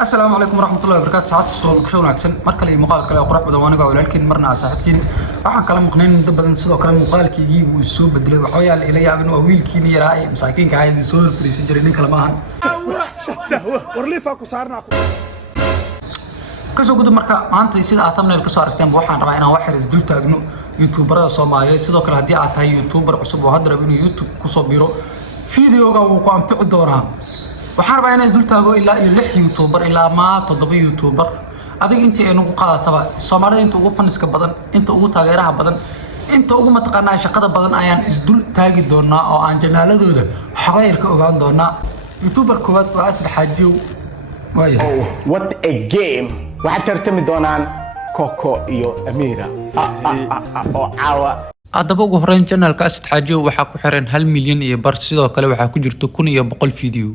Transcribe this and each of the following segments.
السلام عليكم ورحمة الله وبركاته. ساعات الصوم كشون أحسن مركلي مقال كلا وقرح بدوانك ولكن مرنا ساعتين راح كلام مقنين دبنا نصدق كلام مقال كي يجيب ويسوب بدل وحوي على إلي عن وويل كي نيراي مساكين كعيد يسوي في سجرين كلامهن ورليفك وصارنا كسو قدام مركا أنت يصير أعتمنا الكسر كتير بوحنا رأينا واحد يسجل تاجنو يوتيوبر الصومالي صدق كلا هدي أعطاه يوتيوبر عصب وهذا بينه يوتيوب كسو بيرو فيديو جا وقام في الدورها waxaan rabaa inaan isdul taago ilaa iyo 6 youtuber ilaa ma 7 youtuber adiga intii ay nagu qaadataba Soomaalida inta ugu faniska badan inta ugu taageeraha badan inta ugu mataqaanaa shaqada badan ayaan isdul taagi doonaa oo aan janaaladooda xaqeyrka ogaan doonaa youtuber koowaad waa Asad Xaajiw what a game waxaad tartami doonaan Coco iyo Amira oo caawa adaba ugu horeyn channelka Asad Xaajiw waxa ku xiran 1 milyan iyo bar sidoo kale waxa ku jirto 1,100 video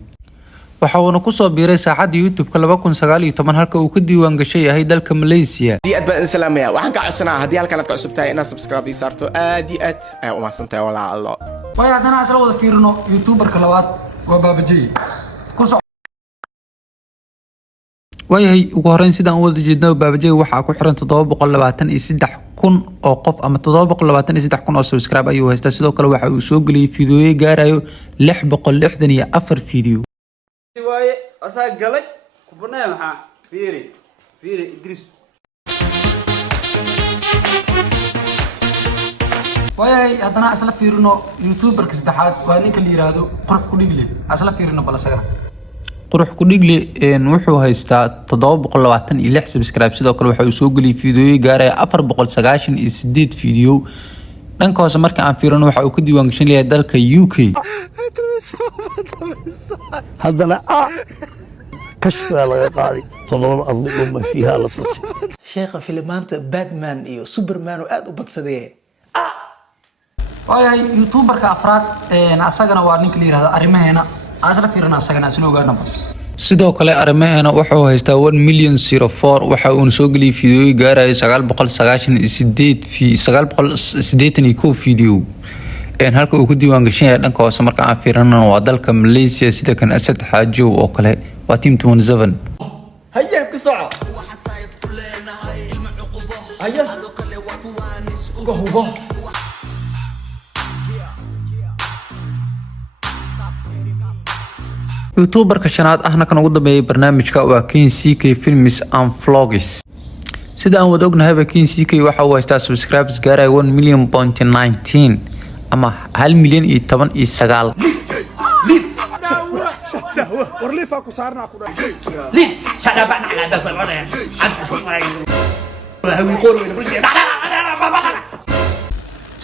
waxa uu ku soo biiray saacada YouTube-ka 2019 halka uu ka diiwaan gashay yahay dalka Malaysia. aad baan salaamaya waxaan ka codsanaa hadii halkan aad ka cusubtahay inaad subscribe ii saarto aad u mahadsantahay walaalo way hadana asla wada fiirino YouTuber-ka labaad waa Babaji ku soo way ugu horeyn sidaan wada jeedno Babaji waxa ku xiran 723,000 oo qof ama 723,000 oo subscribe ayuu haystaa sidoo kale waxa uu soo galiyay fiidiyoyo gaarayo 664 fiidiyo waaye asaa galay ku banaa maxaa fiiri Idris way hadana asla fiirino YouTuber-ka saddexaad waa ninka la yiraahdo qurux ku dhigle asla fiirino balasaga qurux ku dhigle wuxuu haystaa 726 subscribe sidoo kale waxa uu soo galiyay fiidiyoyo gaaraya 498 fiidiyo dhanka hoose marka aan fiirino waxa uu ka diiwaan gashan yahay dalka UK هذا كشف على قاضي طلب الظلم ما فيها لتصل شيخ فيلمانت باتمان iyo سوبرمان oo aad u badsadee way YouTuber-ka afraad asagana waa ninka la yiraahdo arimaheena asla fiirina asagana soo ogaanaba sidoo kale arimaheena wuxuu haystaa 1,004 waxa uu soo galiyay fiidiyoyo gaaraya 981 fiidiyo halka uu ku diiwaan gashan yahay dhanka hoose marka aan fiirino waa dalka Malaysia sida kan Asad Xaajiw oo kale waa team 27 هيا كسرعة هيا قهوة YouTuber-ka shanaad ahna kan ugu dambeeyay barnaamijka waa King CK Films and Vlogs sida aan wada ognahay King CK waxa uu haystaa subscribers gaaraya 1,000,019 ama 1,019 ورليفك وصارنا ليه شغبان على دفع الرنة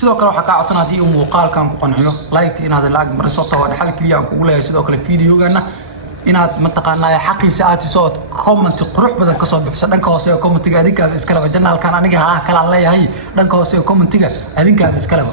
sidoo kale waxa ka codsan hadii uu muuqaalkan ku qanciyo like inaad laag mariso tawa xal kaliya aan kugu leeyahay sidoo kale fiidiyoogana inaad mataqaanaa xaqiisa aad soo comment qurux badan ka soo bixiso dhanka hoose comment-iga adinka iska laba janaalkan aniga kala leeyahay dhanka hoose comment-iga adinka iska laba